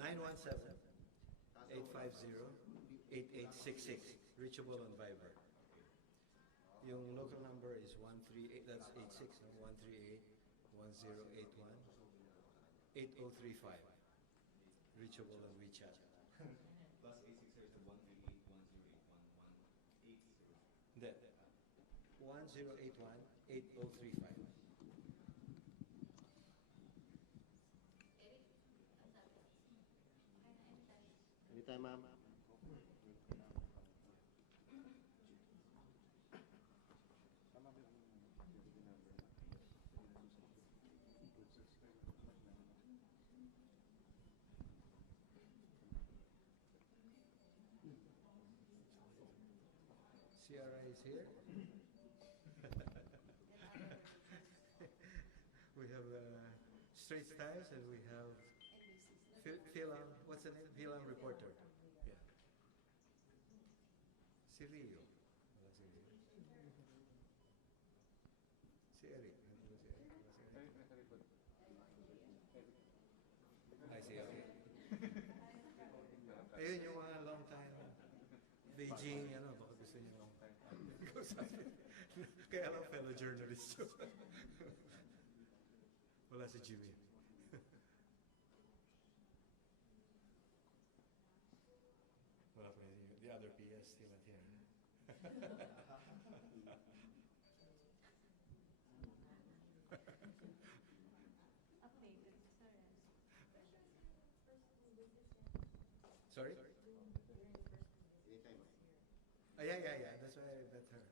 917-850-8866. Reachable on Viber. Yung local number is 138, that's 86, no? 138-1081. 8035. Reachable on WeChat. Plus 86 is the 138-1081-180. That 1081-8035. Anytime, ma'am. CRI is here. We have Straits Times and we have Philam, what's the name? Philam Reporter. Yeah. Si Rio. Wala si Rio. Si Eric. Ano si Eric? I see, okay. Ayun yung mga long time Beijing, ano, baka gusto niyo kaya lang fellow journalist. Wala si Jimmy. Wala pa rin. The other PS still not here. Sorry? Anytime. Yeah. That's why I met her.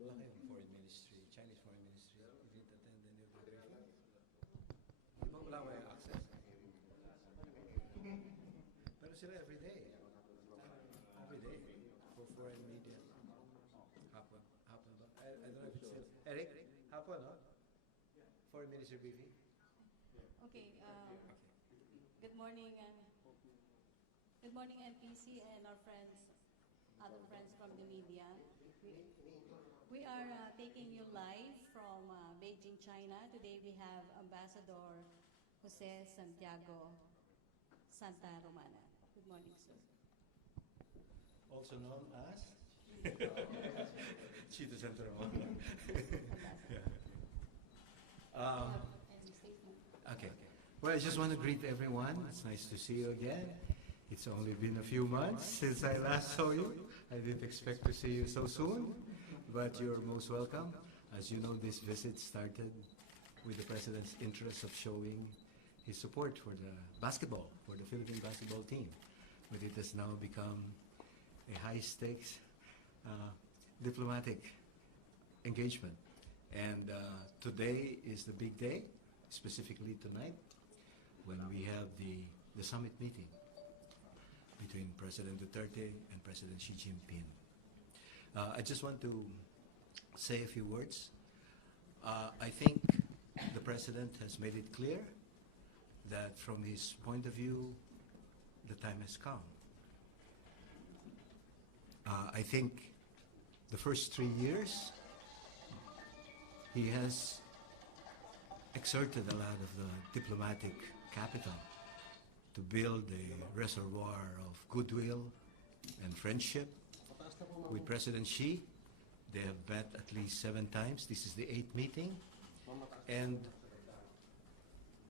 Wala kayong foreign ministry, Chinese foreign ministry. You didn't attend any of the briefing? Di ba wala kayong access? Pero sila everyday. Everyday. For foreign media. Hapon ba? I don't know if it's still. Eric? Hapon, no? Foreign ministry briefing? Okay. Good morning, NPC and our friends, other friends from the media. We are taking you live from Beijing, China. Today we have Ambassador Jose Santiago Santa Romana. Good morning, sir. Also known as Chito Sta Romana. Okay. Well, I just want to greet everyone. It's nice to see you again. It's only been a few months since I last saw you. I didn't expect to see you so soon, but you're most welcome. As you know, this visit started with the President's interest of showing his support for the basketball, for the Philippine basketball team. But it has now become a high-stakes diplomatic engagement. And today is the big day, specifically tonight, when we have the summit meeting between President Duterte and President Xi Jinping. I just want to say a few words. I think the President has made it clear that from his point of view, the time has come. I think the first 3 years, he has exerted a lot of the diplomatic capital to build a reservoir of goodwill and friendship with President Xi. They have met at least 7 times. This is the 8th meeting. And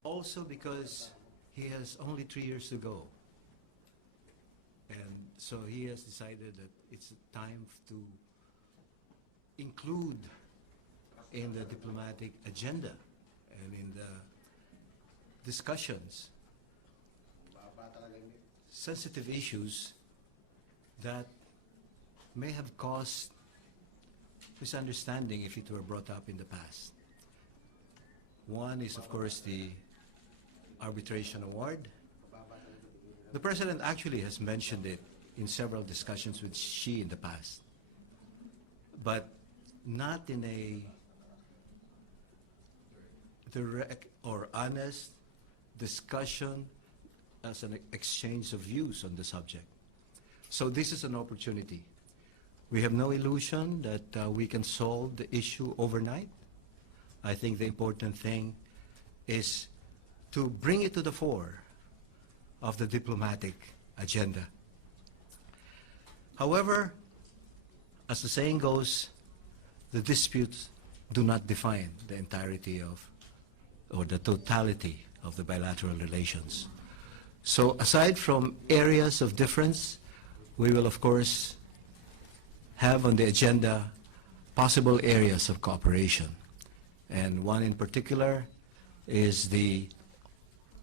also because he has only 3 years to go. And so he has decided that it's time to include in the diplomatic agenda and in the discussions sensitive issues that may have caused misunderstanding if it were brought up in the past. One is, of course, the arbitration award. The President actually has mentioned it in several discussions with Xi in the past, but not in a direct or honest discussion as an exchange of views on the subject. So this is an opportunity. We have no illusion that we can solve the issue overnight. I think the important thing is to bring it to the fore of the diplomatic agenda. However, as the saying goes, the disputes do not define the entirety of, or the totality of the bilateral relations. So aside from areas of difference, we will of course have on the agenda possible areas of cooperation. And one in particular is the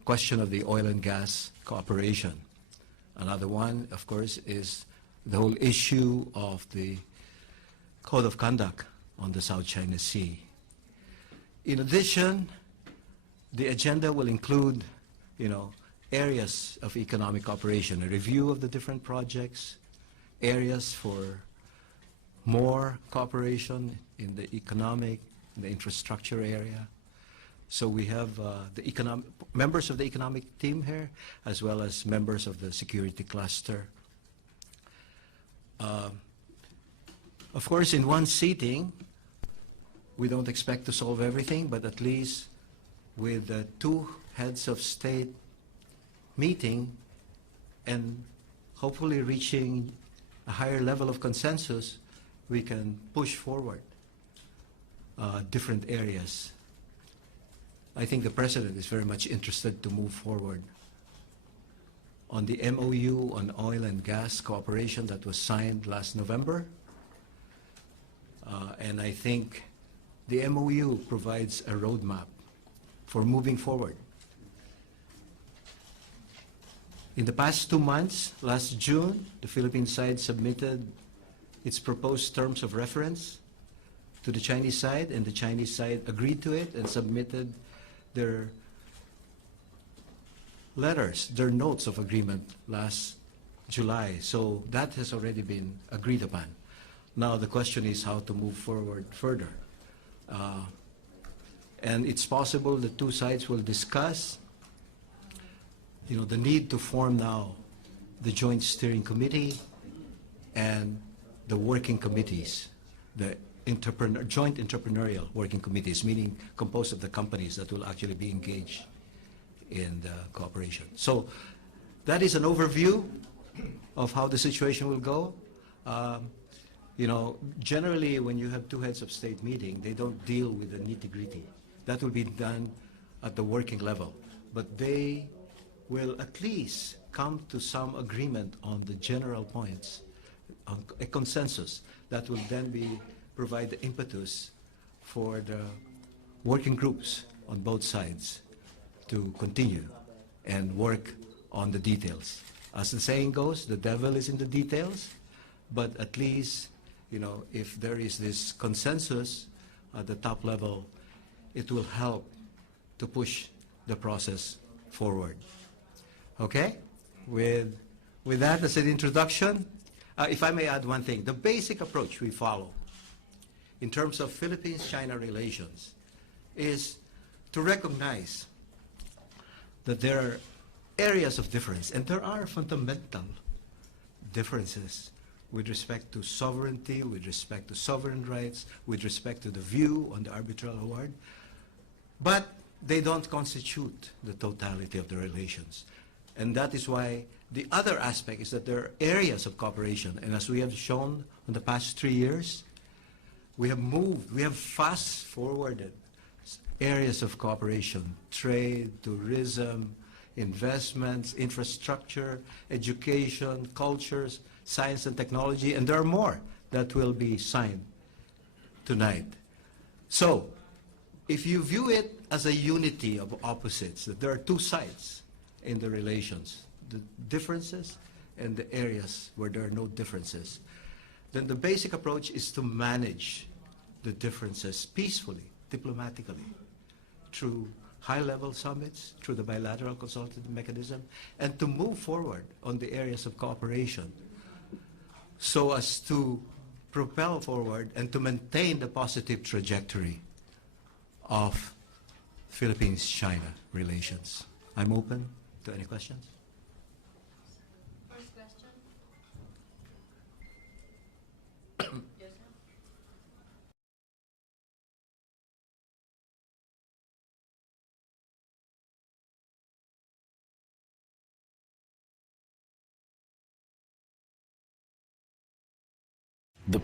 question of the oil and gas cooperation. Another one, of course, is the whole issue of the Code of Conduct on the South China Sea. In addition, the agenda will include, areas of economic cooperation, a review of the different projects, areas for more cooperation in the economic, in the infrastructure area. So we have the members of the economic team here, as well as members of the security cluster. Of course, in one sitting, we don't expect to solve everything, but at least with the two heads of state meeting and hopefully reaching a higher level of consensus, we can push forward different areas. I think the President is very much interested to move forward on the MOU on oil and gas cooperation that was signed last November. And I think the MOU provides a roadmap for moving forward. In the past 2 months, last June, the Philippine side submitted its proposed terms of reference to the Chinese side, and the Chinese side agreed to it and submitted their letters, their notes of agreement last July. So that has already been agreed upon. Now the question is how to move forward further. And it's possible the two sides will discuss the need to form now the Joint Steering Committee and the working committees, the joint entrepreneurial working committees, meaning composed of the companies that will actually be engaged in the cooperation. So that is an overview of how the situation will go. Generally when you have two heads of state meeting, they don't deal with the nitty-gritty. That will be done at the working level. But they will at least come to some agreement on the general points, on a consensus that will then provide the impetus for the working groups on both sides to continue and work on the details. As the saying goes, the devil is in the details, but at least, if there is this consensus at the top level, it will help to push the process forward. Okay? With that as an introduction, if I may add one thing, the basic approach we follow in terms of Philippines-China relations is to recognize that there are areas of difference, and there are fundamental differences with respect to sovereignty, with respect to sovereign rights, with respect to the view on the arbitral award, but they don't constitute the totality of the relations. And that is why the other aspect is that there are areas of cooperation, and as we have shown in the past 3 years, we have fast-forwarded areas of cooperation: trade, tourism, investments, infrastructure, education, cultures, science and technology, and there are more that will be signed tonight. So, if you view it as a unity of opposites, that there are two sides in the relations, the differences and the areas where there are no differences, then the basic approach is to manage the differences peacefully, diplomatically, through high-level summits, through the bilateral consultative mechanism, and to move forward on the areas of cooperation so as to propel forward and to maintain the positive trajectory of Philippines-China relations. I'm open to any questions. First question. Yes, sir. The